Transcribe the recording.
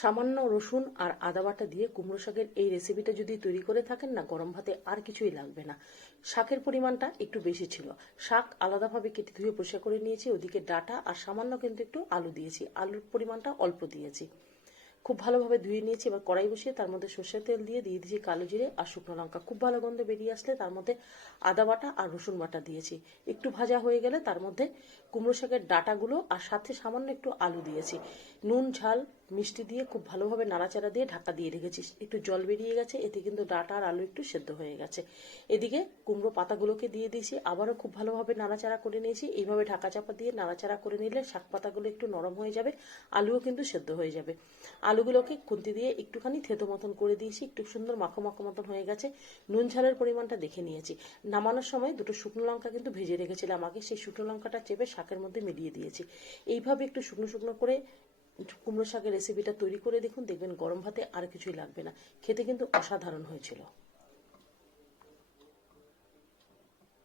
সামান্য রসুন আর আদা বাটা দিয়ে কুমড়ো শাকের এই রেসিপিটা যদি তৈরি করে থাকেন না, গরম ভাতে আর কিছুই লাগবে না। শাকের পরিমাণটা একটু বেশি ছিল। শাক আলাদাভাবে কেটে ধুয়ে পরিষ্কার করে নিয়েছি। ওদিকে ডাঁটা আর সামান্য কিন্তু একটু আলু দিয়েছি, আলুর পরিমাণটা অল্প দিয়েছি। খুব ভালোভাবে ধুয়ে নিয়েছি। এবার কড়াই বসিয়ে তার মধ্যে সর্ষের তেল দিয়ে দিয়েছি কালো জিরে আর শুকনো লঙ্কা। খুব ভালো গন্ধ বেরিয়ে আসলে তার মধ্যে আদা বাটা আর রসুন বাটা দিয়েছি। একটু ভাজা হয়ে গেলে তার মধ্যে কুমড়ো শাকের ডাঁটাগুলো আর সাথে সামান্য একটু আলু দিয়েছি। নুন ঝাল মিষ্টি দিয়ে খুব ভালোভাবে নাড়াচাড়া দিয়ে ঢাকা দিয়ে রেখেছি। একটু জল বেরিয়ে গেছে, এতে কিন্তু ডাঁটা আর আলু একটু সেদ্ধ হয়ে গেছে। এদিকে কুমড়ো পাতাগুলোকে দিয়ে দিয়েছি, আবারও খুব ভালোভাবে নাড়াচাড়া করে নিয়েছি। এইভাবে ঢাকা চাপা দিয়ে নাড়াচাড়া করে নিলে শাক পাতাগুলো একটু নরম হয়ে যাবে, আলুও কিন্তু সেদ্ধ হয়ে যাবে। আলুগুলোকে খুন্তি দিয়ে একটুখানি থেতো মতন করে দিয়েছি, একটু সুন্দর মাখো মাখো মতন হয়ে গেছে। নুন ঝালের পরিমাণটা দেখে নিয়েছি। নামানোর সময় দুটো শুকনো লঙ্কা কিন্তু ভেজে রেখেছিলাম আগে, সেই শুকনো লঙ্কাটা চেপে শাকের মধ্যে মিলিয়ে দিয়েছি। এইভাবে একটু শুকনো শুকনো করে কুমড়ো শাকের রেসিপিটা তৈরি করে দেখুন, দেখবেন গরম ভাতে আর কিছুই লাগবে না। খেতে কিন্তু অসাধারণ হয়েছিল।